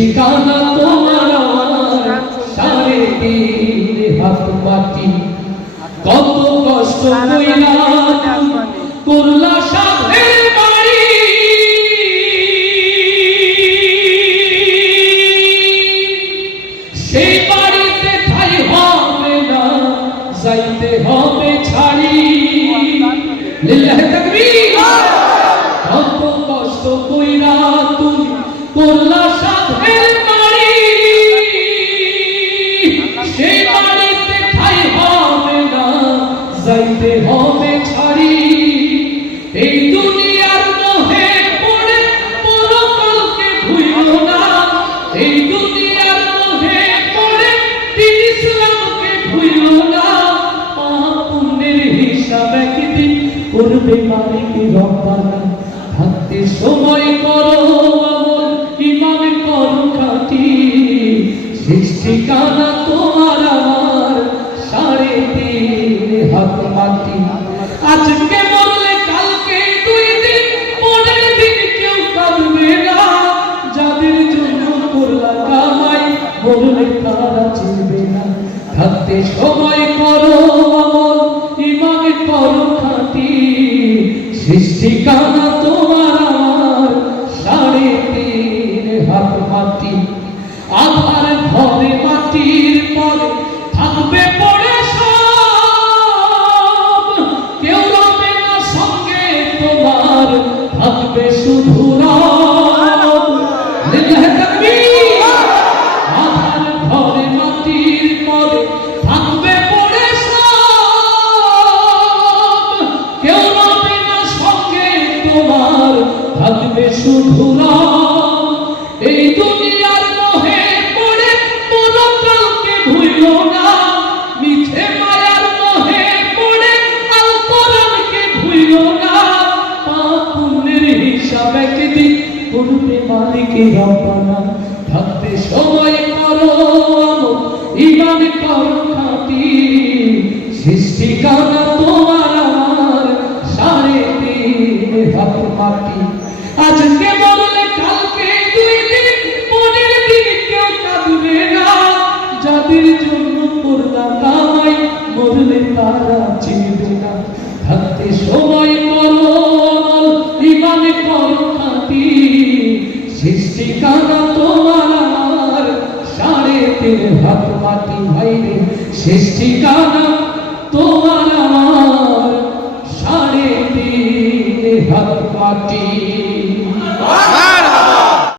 সৃষ্টি কানা তোমার সাড়ে হাত কত কষ্ট করলা সেই না যাইতে ছাড়ি কষ্ট কইরা তুমি করলা থাকতে সময় করো ইমান করো খাটি সৃষ্টি কানা তোমার আমার সাড়ে তিন হাত মাটি। আজকে মরলে কালকে দুই দিন, পরের দিন কেউ কাঁদবে না। যাদের জন্য করলা কামাই মরলে তারা চিনবে না। থাকতে সময় করো কানা তোমার আমার সাড়ে তিন হাত মাটি। আধার ঘরে মাটির পরে থাকবে পড়ে কেউ রবে না সঙ্গে তোমার, থাকবে শুধু রব। তোমার থাকবে শুধু এই দুনিয়ার মোহে পড়ে পরকালকে ভুইল না। মিছে মায়ার মোহে পড়ে আল কোরআনকে ভুইল না। পাপ পুণ্যের হিসাব একদিন করবে মালিকের রব্বানা থাকতে সময় করো ইমান করো খাঁটি সৃষ্টি মাটি আজকে মরলে কালকে দুই দিন পরের দিন কেউ কাঁদবে না। যাদের জন্য করলা কামাই তারা চিনবে না। থাকতে সময় করো ইমান খাঁটি। সৃষ্টি কানা তোমার সাড়ে তিন হাত মাটি ভাইরে। সৃষ্টি কানা তোমার আমার। party